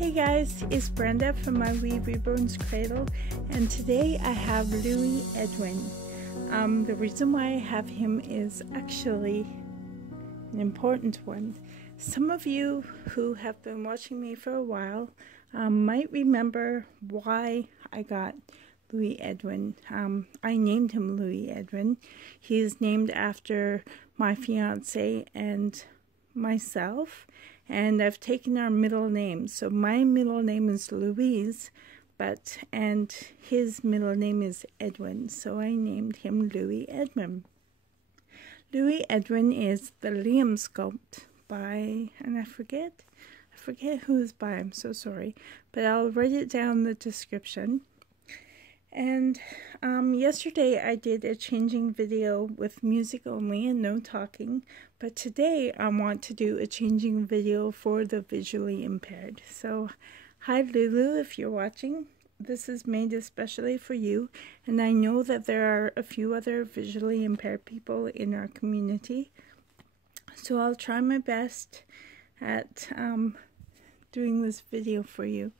Hey guys, it's Brenda from my Wee Reborn's Cradle, and today I have Louie Edwin. The reason why I have him is actually an important one. Some of you who have been watching me for a while might remember why I got Louie Edwin. I named him Louie Edwin. He is named after my fiance and myself, and I've taken our middle names. So my middle name is Louise, and his middle name is Edwin, so I named him Louie Edwin. Louie Edwin is the Liam sculpt by, and I forget who is by, I'm so sorry, but I'll write it down in the description. And yesterday I did a changing video with music only and no talking, but today I want to do a changing video for the visually impaired. So hi Lulu, if you're watching, this is made especially for you, and I know that there are a few other visually impaired people in our community, so I'll try my best at doing this video for you.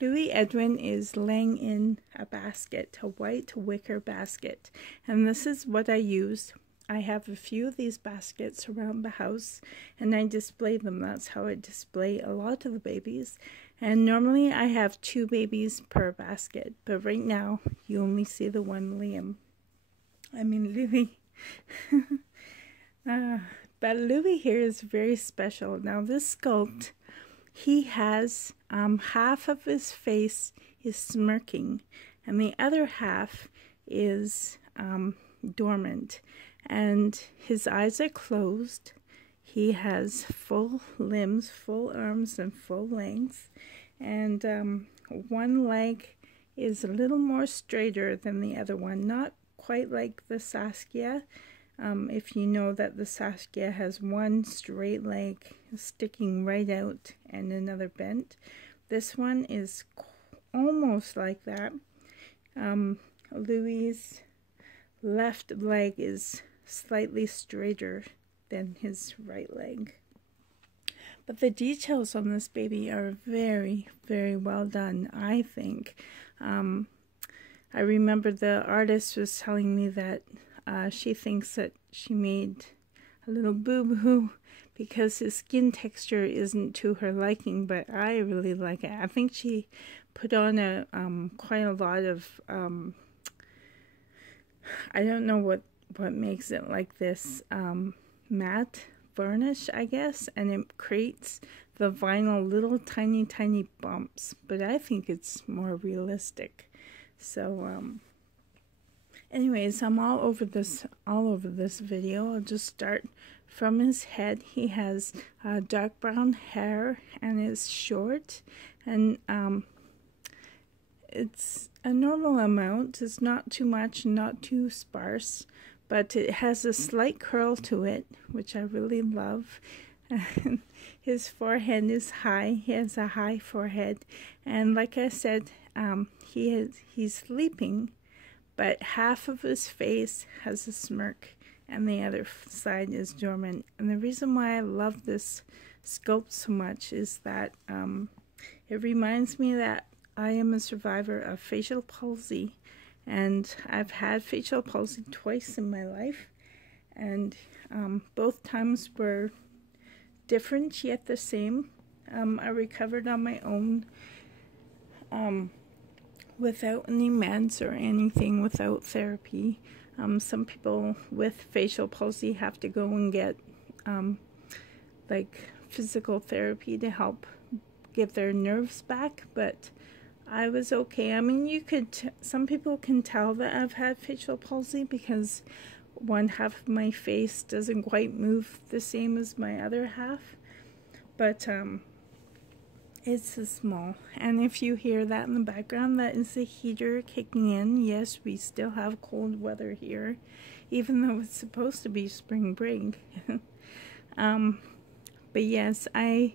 Louie Edwin is laying in a basket, a white wicker basket, and this is what I use. I have a few of these baskets around the house and I display them. That's how I display a lot of the babies, and normally I have 2 babies per basket, but right now you only see the one Louie. But Louie here is very special. Now this sculpt, he has half of his face is smirking and the other half is dormant, and his eyes are closed. He has full limbs, full arms, and full length, and one leg is a little more straighter than the other one, not quite like the Saskia. If you know that the Saskia has one straight leg sticking right out and another bent, this one is almost like that. Louie's left leg is slightly straighter than his right leg. But the details on this baby are very, very well done, I think. I remember the artist was telling me that she thinks that she made a little boo-boo because his skin texture isn't to her liking, but I really like it. I think she put on quite a lot of, I don't know what makes it like this, matte varnish, I guess, and it creates the vinyl little tiny bumps, but I think it's more realistic. So, anyways, I'm all over this video. I'll just start from his head. He has dark brown hair and is short, and it's a normal amount. It's not too much, not too sparse, but it has a slight curl to it, which I really love. His forehead is high. He has a high forehead, and like I said, he's sleeping, but half of his face has a smirk and the other side is dormant. And the reason why I love this sculpt so much is that it reminds me that I am a survivor of facial palsy, and I've had facial palsy twice in my life, and both times were different yet the same. I recovered on my own without any meds or anything, without therapy. Some people with facial palsy have to go and get like physical therapy to help get their nerves back, but I was okay. I mean, some people can tell that I've had facial palsy because one half of my face doesn't quite move the same as my other half, but it's a small. And if you hear that in the background, that is the heater kicking in. Yes, we still have cold weather here, even though it's supposed to be spring break. But yes, I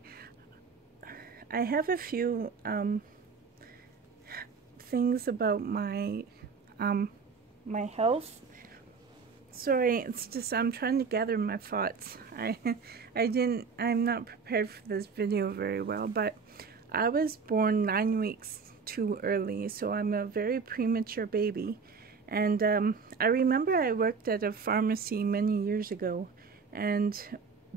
have a few things about my my health. Sorry, it's just I'm trying to gather my thoughts. I'm not prepared for this video very well, but I was born 9 weeks too early, so I'm a very premature baby. And I remember I worked at a pharmacy many years ago, and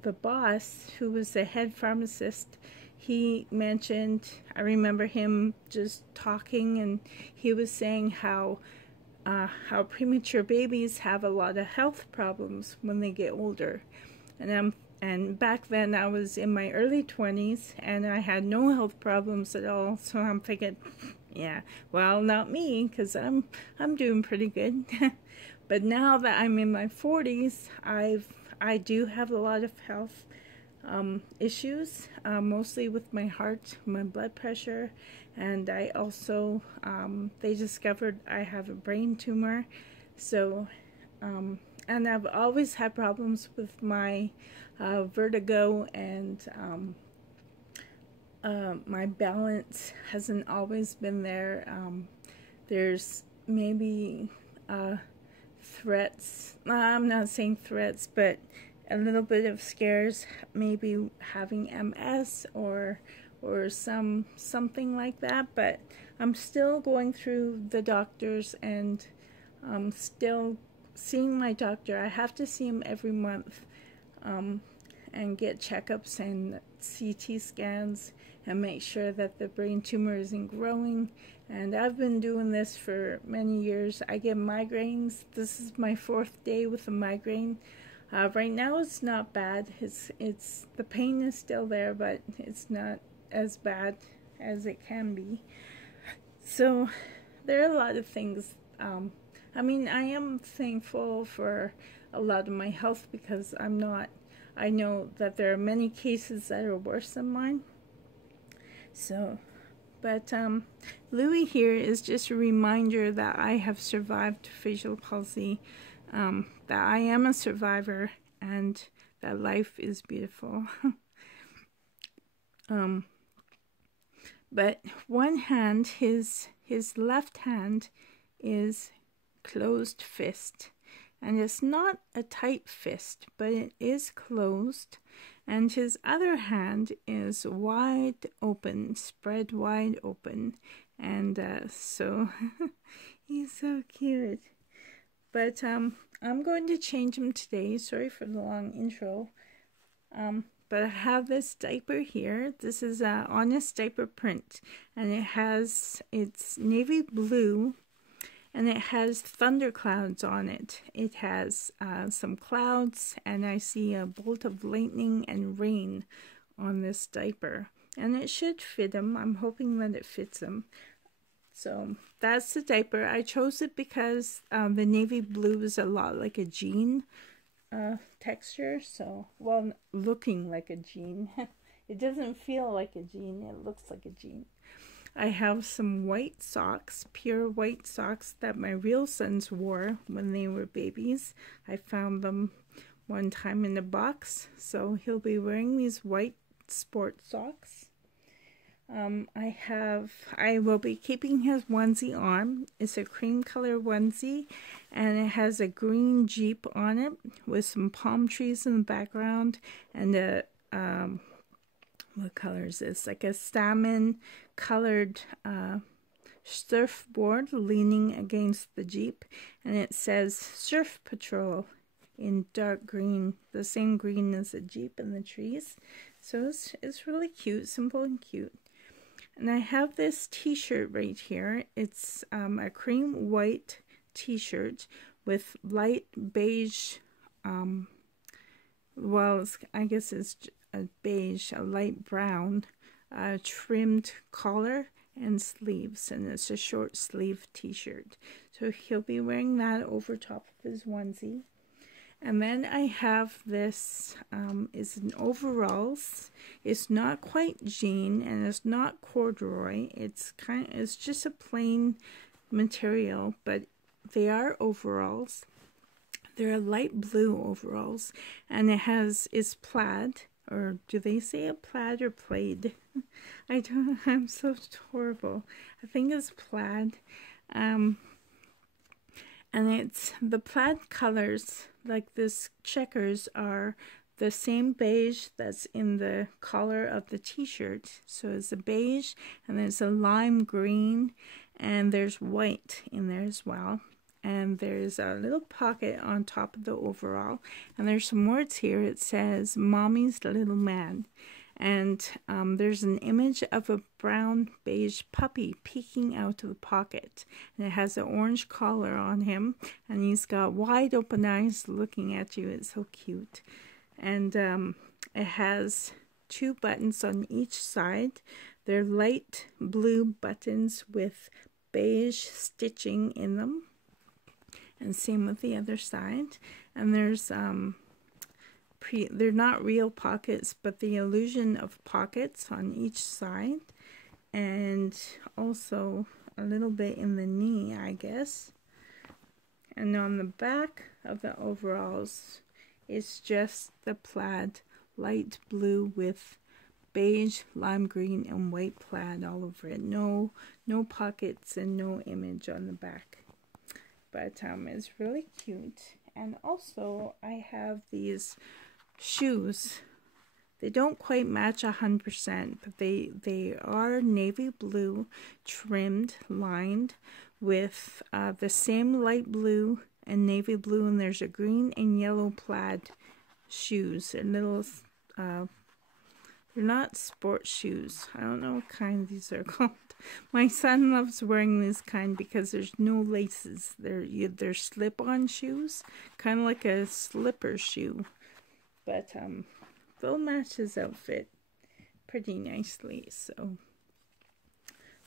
the boss, who was the head pharmacist, he mentioned, I remember him just talking, and he was saying how premature babies have a lot of health problems when they get older. And back then I was in my early 20s and I had no health problems at all, so I'm thinking, yeah, well, not me, because I'm doing pretty good. But now that I'm in my 40s, I do have a lot of health issues, mostly with my heart, my blood pressure, and I also, they discovered I have a brain tumor. So, and I've always had problems with my vertigo, and my balance hasn't always been there. There's maybe threats, I'm not saying threats, but a little bit of scares, maybe having MS or something like that, but I'm still going through the doctors and still seeing my doctor. I have to see him every month and get checkups and CT scans and make sure that the brain tumor isn't growing. And I've been doing this for many years. I get migraines. This is my 4th day with a migraine. Right now it's not bad. It's the pain is still there, but it's not as bad as it can be. So there are a lot of things. I mean, I am thankful for a lot of my health, because I know that there are many cases that are worse than mine. So, but Louie here is just a reminder that I have survived facial palsy, that I am a survivor, and that life is beautiful. But one hand, his left hand is closed fist, and it's not a tight fist, but it is closed, and his other hand is wide open, spread wide open, and so he's so cute. But I'm going to change him today. Sorry for the long intro. But I have this diaper here. This is a Honest Diaper print, and it's navy blue, and it has thunderclouds on it. It has some clouds, and I see a bolt of lightning and rain on this diaper, and it should fit him. I'm hoping that it fits him. So that's the diaper. I chose it because the navy blue is a lot like a jean texture, so, well, looking like a jean. It doesn't feel like a jean, it looks like a jean. I have some white socks, pure white socks that my real sons wore when they were babies. I found them one time in a box, so he'll be wearing these white sport socks. I will be keeping his onesie on. It's a cream color onesie, and it has a green Jeep on it with some palm trees in the background, and a, what color is this? Like a salmon colored surfboard leaning against the Jeep, and it says Surf Patrol in dark green, the same green as the Jeep and the trees. So it's really cute, simple and cute. And I have this t-shirt right here. It's a cream white t-shirt with light beige, well, I guess it's a beige, a light brown, trimmed collar and sleeves, and it's a short sleeve t-shirt. So he'll be wearing that over top of his onesie. And then I have this, it's an overalls. It's not quite jean, and it's not corduroy. It's just a plain material, but they are overalls. They're light blue overalls, and it's plaid, or do they say a plaid or plaid? I'm so horrible. I think it's plaid. And it's the plaid colors, like this checkers, are the same beige that's in the collar of the t-shirt. So it's a beige, and there's a lime green, and there's white in there as well. And there's a little pocket on top of the overall, and there's some words here. It says Mommy's Little Man, and there's an image of a brown beige puppy peeking out of the pocket, and it has an orange collar on him, and he's got wide open eyes looking at you. It's so cute. And it has 2 buttons on each side. They're light blue buttons with beige stitching in them, and same with the other side. And there's they're not real pockets, but the illusion of pockets on each side, and also a little bit in the knee, I guess. And on the back of the overalls, it's just the plaid, light blue with beige, lime green, and white plaid all over it. No pockets and no image on the back. But it's really cute. And also, I have these shoes. They don't quite match 100%, but they are navy blue, trimmed, lined with the same light blue and navy blue, and there's a green and yellow plaid shoes. And little, they're not sports shoes. I don't know what kind these are called. My son loves wearing this kind because there's no laces. They're slip-on shoes, kind of like a slipper shoe. But they'll match his outfit pretty nicely.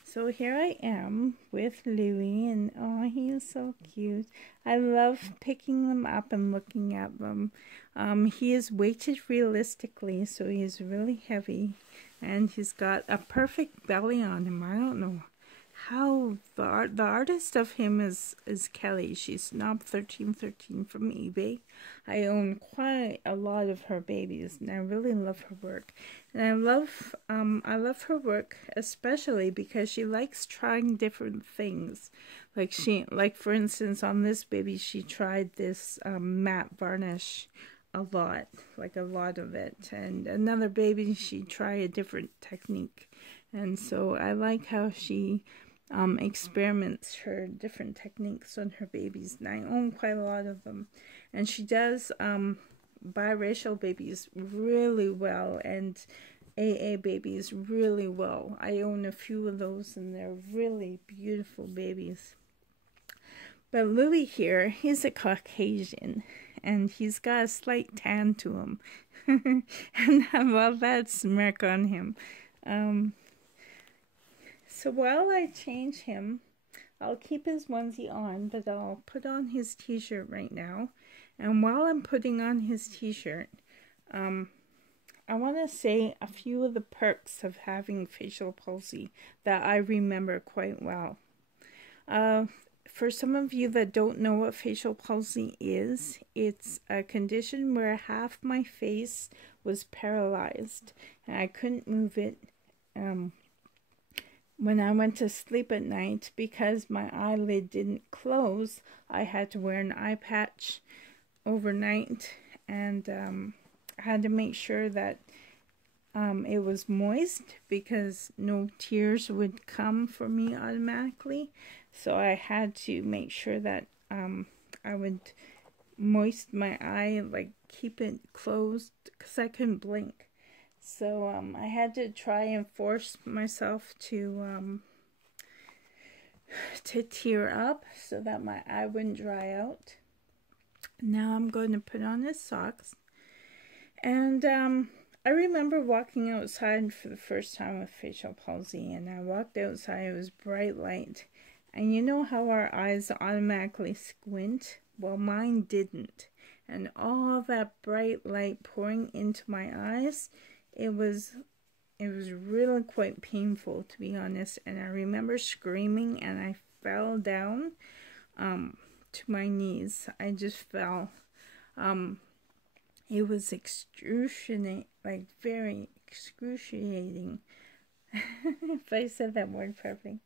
So here I am with Louie, and oh, he is so cute. I love picking them up and looking at them. He is weighted realistically, so he's really heavy, and he's got a perfect belly on him. I don't know how the artist of him is Kelly. She's Snob1313 from eBay. I own quite a lot of her babies, and I really love her work. And I love her work especially because she likes trying different things. Like for instance, on this baby, she tried this matte varnish a lot of it. And another baby, she tried a different technique. And so I like how she experiments her different techniques on her babies, and I own quite a lot of them. And she does biracial babies really well, and AA babies really well. I own a few of those, and they're really beautiful babies. But Louie here, he's a Caucasian, and he's got a slight tan to him. And I love that smirk on him. So while I change him, I'll keep his onesie on, but I'll put on his t-shirt right now. And while I'm putting on his t-shirt, I want to say a few of the perks of having facial palsy that I remember quite well. For some of you that don't know what facial palsy is, it's a condition where half my face was paralyzed and I couldn't move it when I went to sleep at night. Because my eyelid didn't close, I had to wear an eye patch overnight, and I had to make sure that it was moist because no tears would come for me automatically. So I had to make sure that I would moist my eye, like keep it closed, because I couldn't blink. So I had to try and force myself to tear up so that my eye wouldn't dry out. Now I'm going to put on his socks. And I remember walking outside for the first time with facial palsy, and I walked outside, it was bright light. And you know how our eyes automatically squint? Well, mine didn't. And all that bright light pouring into my eyes, it was really quite painful, to be honest. And I remember screaming, and I fell down to my knees. I just fell. It was excruciating, like very excruciating, if I said that word perfectly.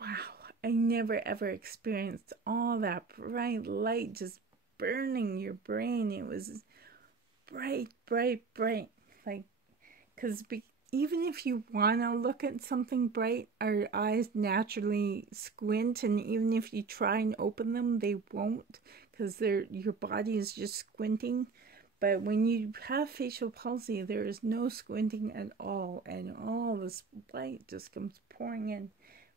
Wow, I never ever experienced all that bright light just burning your brain. It was bright, bright, bright. Like, because even if you want to look at something bright, our eyes naturally squint, and even if you try and open them, they won't, because your body is just squinting. But when you have facial palsy, there is no squinting at all, and all this light just comes pouring in.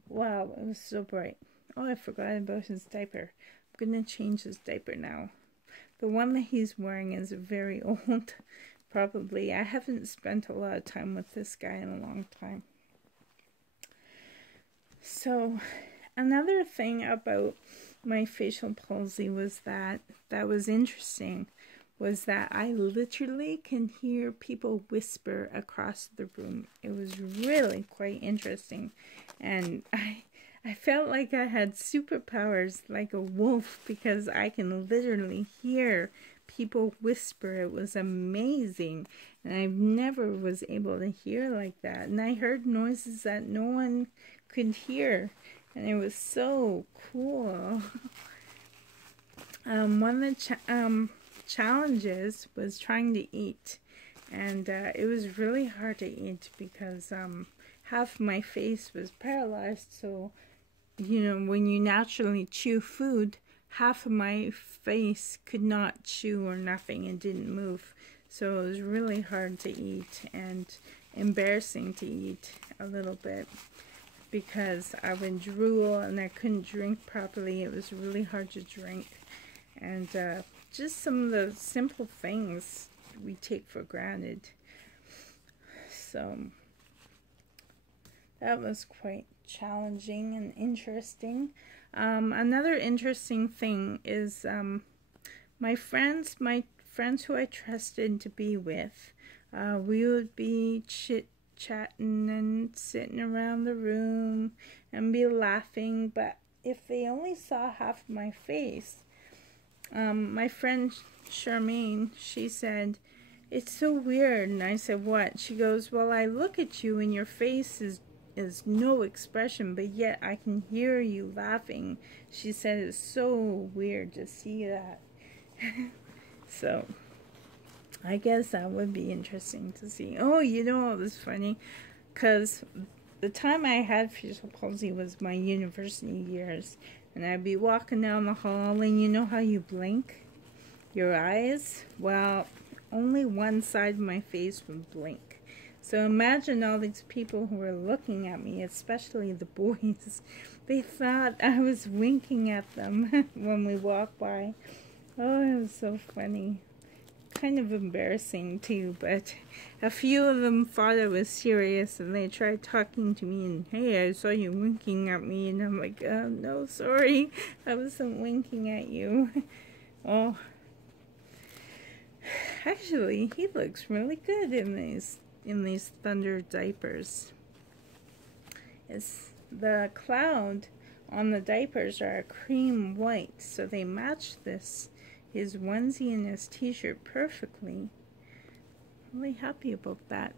Wow, it was so bright. Oh, I forgot about his diaper. I'm going to change his diaper now. The one that he's wearing is very old. Probably. I haven't spent a lot of time with this guy in a long time. So, another thing about my facial palsy was that was interesting, was that I literally can hear people whisper across the room. It was really quite interesting. And I felt like I had superpowers like a wolf, because I can literally hear people whisper. It was amazing. And I never was able to hear like that. And I heard noises that no one could hear. And it was so cool. One of the challenges was trying to eat. And it was really hard to eat because half my face was paralyzed. So, you know, when you naturally chew food, half of my face could not chew or nothing and didn't move. So it was really hard to eat and embarrassing to eat a little bit, because I would drool and I couldn't drink properly. It was really hard to drink. And just some of the simple things we take for granted. So that was quite challenging and interesting. Another interesting thing is my friends who I trusted to be with, we would be chit-chatting and sitting around the room and be laughing, but if they only saw half of my face, my friend Charmaine, she said, "It's so weird." And I said, "What?" She goes, "Well, I look at you and your face is no expression, but yet I can hear you laughing." She said it's so weird to see that. So I guess that would be interesting to see. Oh, you know, it was funny, because the time I had facial palsy was my university years, and I'd be walking down the hall, and you know how you blink your eyes? Well, only one side of my face would blink. So imagine all these people who were looking at me, especially the boys. They thought I was winking at them when we walked by. Oh, it was so funny. Kind of embarrassing too, but a few of them thought I was serious, and they tried talking to me, and, "Hey, I saw you winking at me." And I'm like, "Oh, no, sorry. I wasn't winking at you." Oh, actually, he looks really good in these thunder diapers. The cloud on the diapers are cream white, so they match his onesie and his t-shirt perfectly. Really happy about that.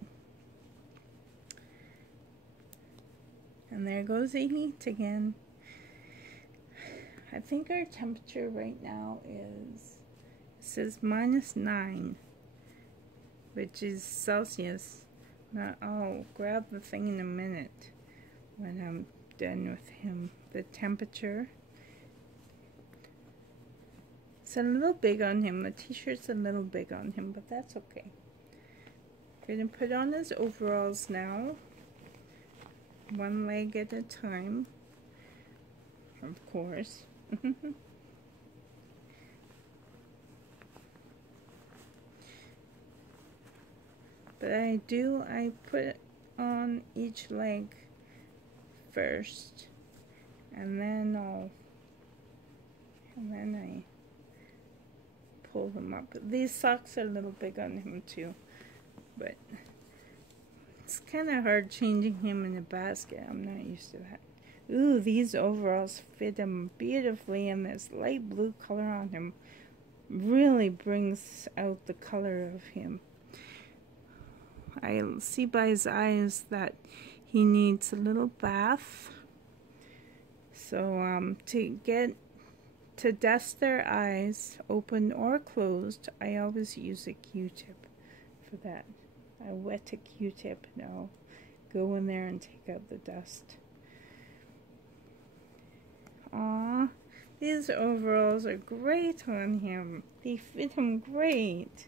And there goes the heat again. I think our temperature right now is, it says -9, which is Celsius. Now, I'll grab the thing in a minute when I'm done with him. The temperature. It's a little big on him. The t-shirt's a little big on him, but that's okay. Gonna put on his overalls now. One leg at a time, of course. But I put on each leg first, and then I pull them up. These socks are a little big on him too, but it's kind of hard changing him in a basket. I'm not used to that. Ooh, these overalls fit him beautifully, and this light blue color on him really brings out the color of him. I see by his eyes that he needs a little bath. So to dust their eyes, open or closed, I always use a Q-tip for that. I wet a Q-tip and I'll go in there and take out the dust. Aww, these overalls are great on him. They fit him great.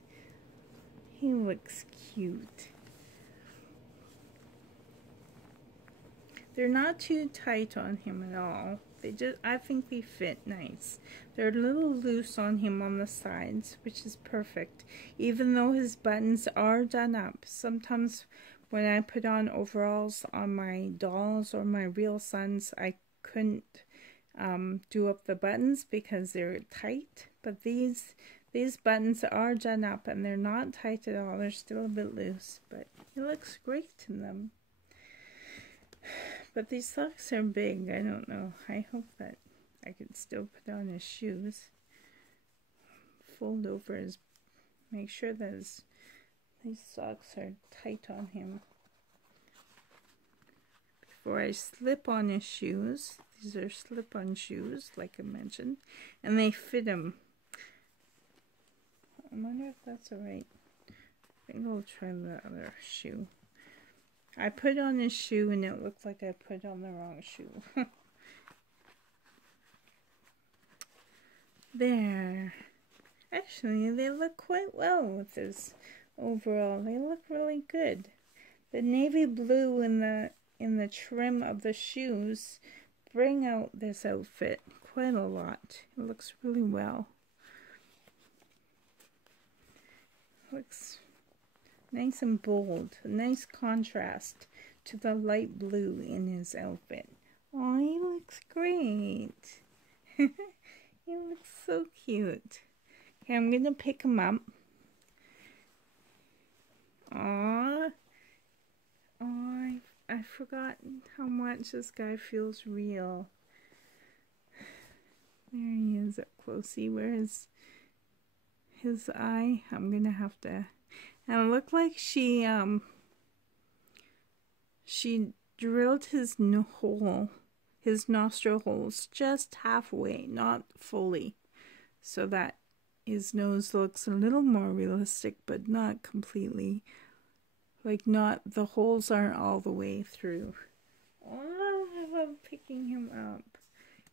He looks cute. They're not too tight on him at all. I think they fit nice. They're a little loose on him on the sides, which is perfect. Even though his buttons are done up. Sometimes when I put on overalls on my dolls or my real sons, I couldn't do up the buttons because they're tight. But these buttons are done up and they're not tight at all. They're still a bit loose, but it looks great in them. But these socks are big. I don't know. I hope that I can still put on his shoes. Fold over his... Make sure that these socks are tight on him. Before I slip on his shoes. These are slip-on shoes, like I mentioned. And they fit him. I wonder if that's alright. I think I'll try the other shoe. I put on his shoe and it looked like I put on the wrong shoe. There. Actually, they look quite well with this overall. They look really good. The navy blue in the trim of the shoes bring out this outfit quite a lot. It looks really well. Looks nice and bold, a nice contrast to the light blue in his outfit. Oh, he looks great. He looks so cute. Okay, I'm gonna pick him up. Aww. Oh, I forgot how much this guy feels real. There he is up close. See where his eye? I'm gonna have to... And it looked like she drilled his nostril holes just halfway, not fully, so that his nose looks a little more realistic, but not completely. Like the holes aren't all the way through. Oh, I love picking him up.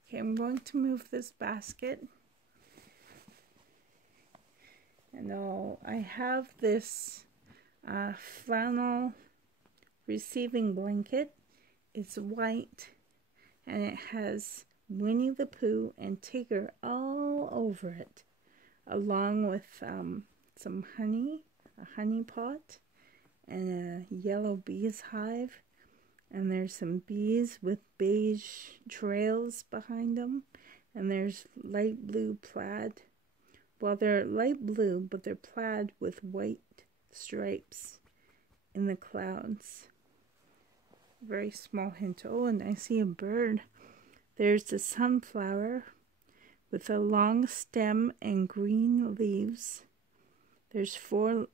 Okay, I'm going to move this basket. And I have this flannel receiving blanket. It's white and it has Winnie the Pooh and Tigger all over it, along with some honey, a honey pot, and a yellow bees hive. And there's some bees with beige trails behind them. And there's light blue plaid. Well, they're light blue, but they're plaid with white stripes in the clouds. Very small hint. Oh, and I see a bird. There's the sunflower with a long stem and green leaves. There's 2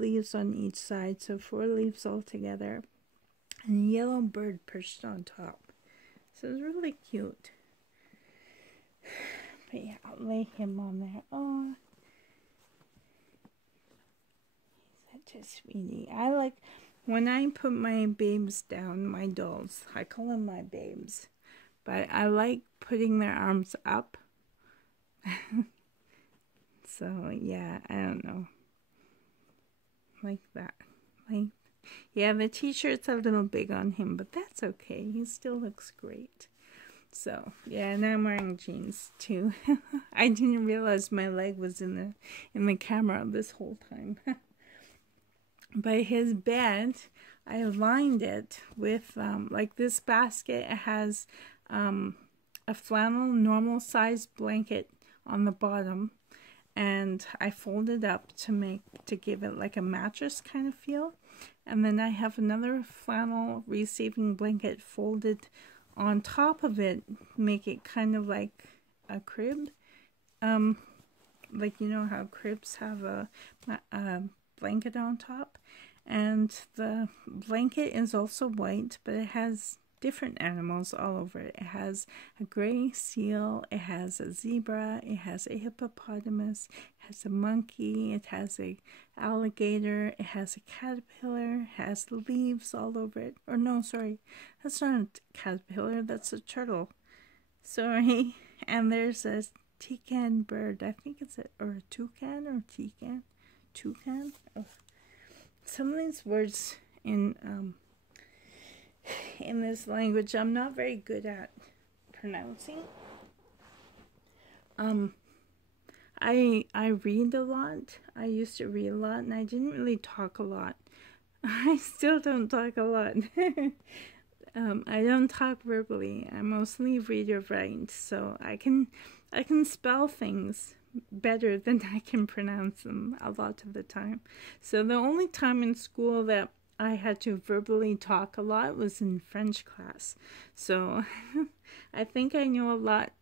leaves on each side, so 4 leaves all together. And a yellow bird perched on top. So it's really cute. But yeah, I'll lay him on there. Oh, he's such a sweetie. I like when I put my babes down, my dolls. I call them my babes. But I like putting their arms up. So yeah, I don't know. Like that. Yeah, the t-shirt's a little big on him, but that's okay. He still looks great. So, yeah, and I'm wearing jeans too. I didn't realize my leg was in the camera this whole time. But his bed, I lined it with, like this basket has a flannel normal size blanket on the bottom. And I folded up to give it like a mattress kind of feel. And then I have another flannel receiving blanket folded on top of it, make it kind of like a crib. Like, you know how cribs have a blanket on top. And the blanket is also white, but it has different animals all over it. It has a gray seal, it has a zebra, it has a hippopotamus, it has a monkey, it has a alligator, it has a caterpillar, it has leaves all over it. Or no, sorry, that's not a caterpillar, that's a turtle. Sorry. And there's a toucan bird. I think it's a toucan or toucan. Toucan? Oh. Some of these words in this language I'm not very good at pronouncing. I read a lot. I used to read a lot, and I didn't really talk a lot. I still don't talk a lot. I don't talk verbally. I mostly read or write, so I can spell things better than I can pronounce them a lot of the time. So the only time in school that I had to verbally talk a lot was in French class. So I think I know a lot.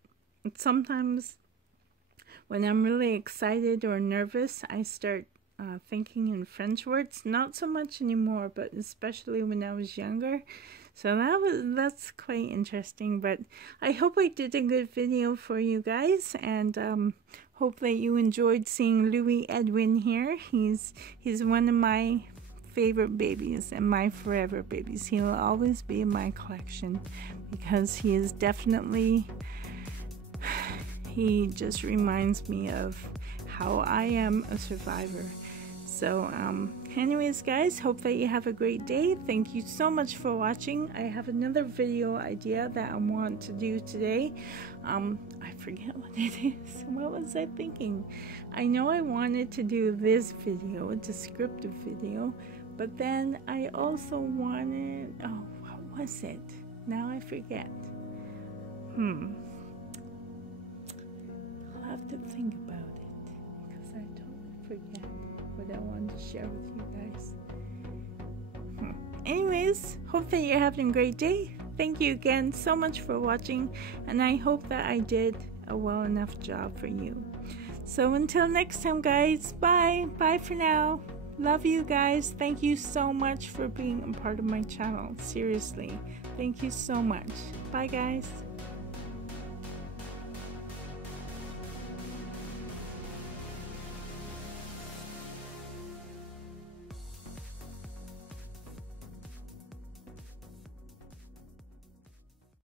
Sometimes when I'm really excited or nervous, I start thinking in French words. Not so much anymore, but especially when I was younger. So that's quite interesting. But I hope I did a good video for you guys, and hope that you enjoyed seeing Louie Edwin here. He's one of my favorite babies and my forever babies. He'll always be in my collection because he is definitely, he just reminds me of how I am a survivor. So anyways guys, hope that you have a great day. Thank you so much for watching. I have another video idea that I want to do today. I forget what it is. What was I thinking? I know I wanted to do this video, a descriptive video, but then I also wanted, oh, what was it? Now I forget. I'll have to think about it because I totally forget what I wanted to share with you guys. Anyways, hope that you're having a great day. Thank you again so much for watching, and I hope that I did a well enough job for you. So until next time guys, bye for now. Love you guys. Thank you so much for being a part of my channel. Seriously, thank you so much. Bye guys.